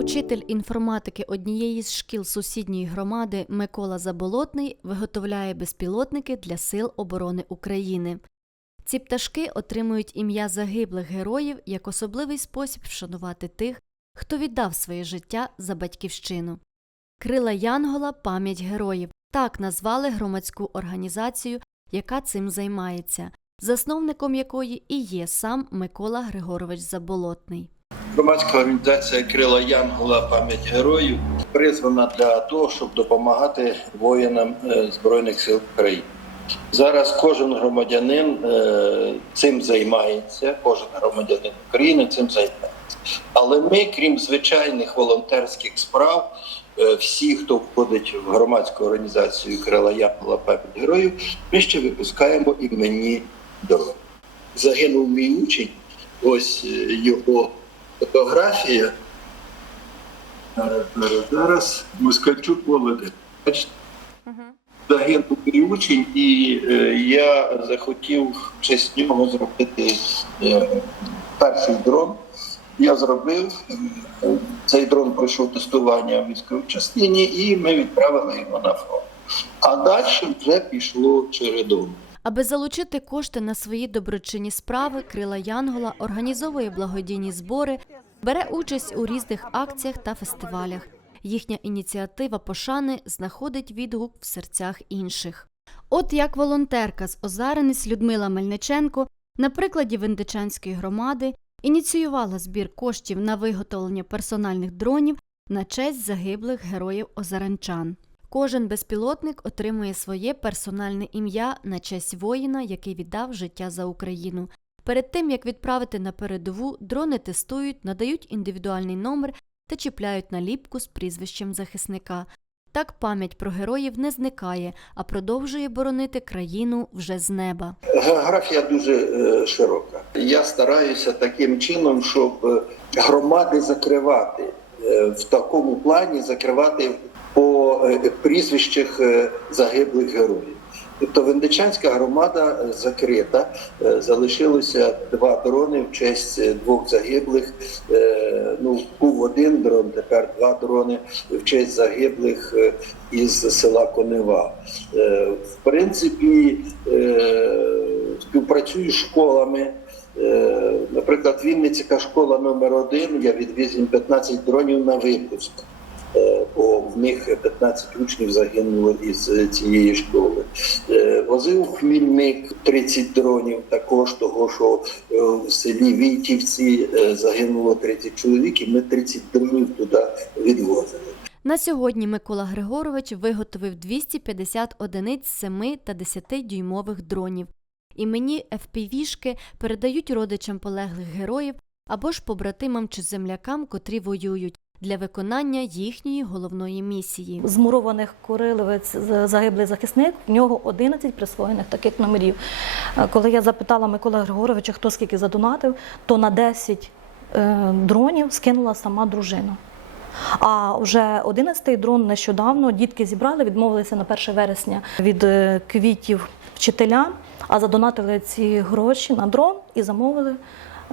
Учитель інформатики однієї з шкіл сусідньої громади Микола Заболотний виготовляє безпілотники для Сил оборони України. Ці пташки отримують ім'я загиблих героїв як особливий спосіб вшанувати тих, хто віддав своє життя за батьківщину. Крила Янгола пам'ять героїв так назвали громадську організацію, яка цим займається, засновником якої і є сам Микола Григорович Заболотний. Громадська організація Крила Янгола пам'ять героїв призвана для того, щоб допомагати воїнам е, Збройних сил України. Зараз кожен громадянин е, цим займається, кожен громадянин України цим займається. Але ми, крім звичайних волонтерських справ, е, всі, хто входить в громадську організацію Крила Янгола пам'ять героїв, ми ще випускаємо іменні дороги. Загинув мій учень, ось його фотографія. Зараз, зараз, зараз. Москальчук Володимир. Бачите? Загинув мій учень, і е, я захотів в честь нього зробити е, перший дрон. Я зробив. е, Цей дрон пройшов тестування в військовій частині, і ми відправили його на фронт. А далі вже пішло чередом. Аби залучити кошти на свої доброчинні справи, Крила Янгола організовує благодійні збори, бере участь у різних акціях та фестивалях. Їхня ініціатива пошани знаходить відгук в серцях інших. От як волонтерка з Озарениць Людмила Мельниченко на прикладі Виндичанської громади ініціювала збір коштів на виготовлення персональних дронів на честь загиблих героїв озаренчан. Кожен безпілотник отримує своє персональне ім'я на честь воїна, який віддав життя за Україну. Перед тим як відправити на передову, дрони тестують, надають індивідуальний номер та чіпляють наліпку з прізвищем захисника. Так пам'ять про героїв не зникає, а продовжує боронити країну вже з неба. Географія дуже е, широка. Я стараюся таким чином, щоб е, громади закривати в такому плані, закривати по е, прізвищах е, загиблих героїв. Тобто Вендичанська громада е, закрита, залишилося два дрони в честь двох загиблих. Ну, був один дрон, тепер два дрони в честь загиблих із села Конева. В принципі, співпрацюю з школами. Е, Наприклад, Вінницька школа номер 1 я відвіз їм 15 дронів на випуск. Е, Бо в них 15 учнів загинуло із цієї школи. Е, Возив Хмільник 30 дронів, також того, що в селі Війтівці загинуло 30 чоловік, і ми 30 дронів туди відвозили. На сьогодні Микола Григорович виготовив 250 одиниць 7 та 10 дюймових дронів. Імені FPV-шки передають родичам полеглих героїв або ж побратимам чи землякам, котрі воюють, для виконання їхньої головної місії. з мурованих кориловець загиблий захисник, в нього 11 присвоєних таких номерів. Е, Коли я запитала Микола Григоровича, хто скільки задонатив, то на 10 е, дронів скинула сама дружина. А вже 11-й дрон нещодавно дітки зібрали, відмовилися на 1 вересня від е, квітів вчителям, а задонатили ці гроші на дрон і замовили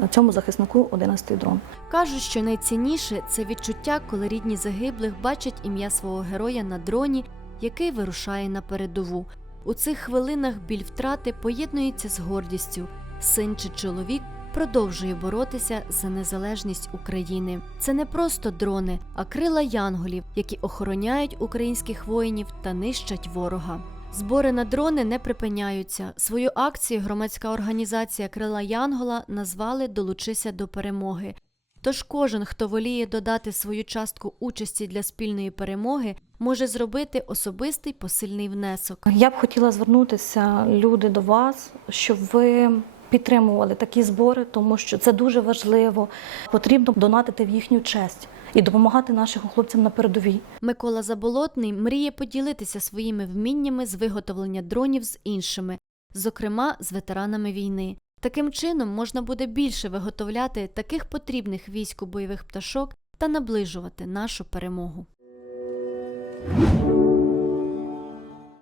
е, цьому захиснику 11-й дрон. Кажуть, що найцінніше це відчуття, коли рідні загиблих бачать ім'я свого героя на дроні, який вирушає на передову. У цих хвилинах біль втрати поєднується з гордістю. Син чи чоловік продовжує боротися за незалежність України. Це не просто дрони, а крила янголів, які охороняють українських воїнів та нищать ворога. Збори на дрони не припиняються. Свою акцію громадська організація Крила Янгола назвали Долучися до перемоги. Тож кожен, хто воліє додати свою частку участі для спільної перемоги, може зробити особистий посильний внесок. Я б хотіла звернутися, люди, до вас, щоб ви підтримували такі збори, тому що це дуже важливо. Потрібно донатити в їхню честь і допомагати нашим хлопцям на передовій. Микола Заболотний мріє поділитися своїми вміннями з виготовлення дронів з іншими, зокрема з ветеранами війни. Таким чином можна буде більше виготовляти таких потрібних війську бойових пташок та наближувати нашу перемогу.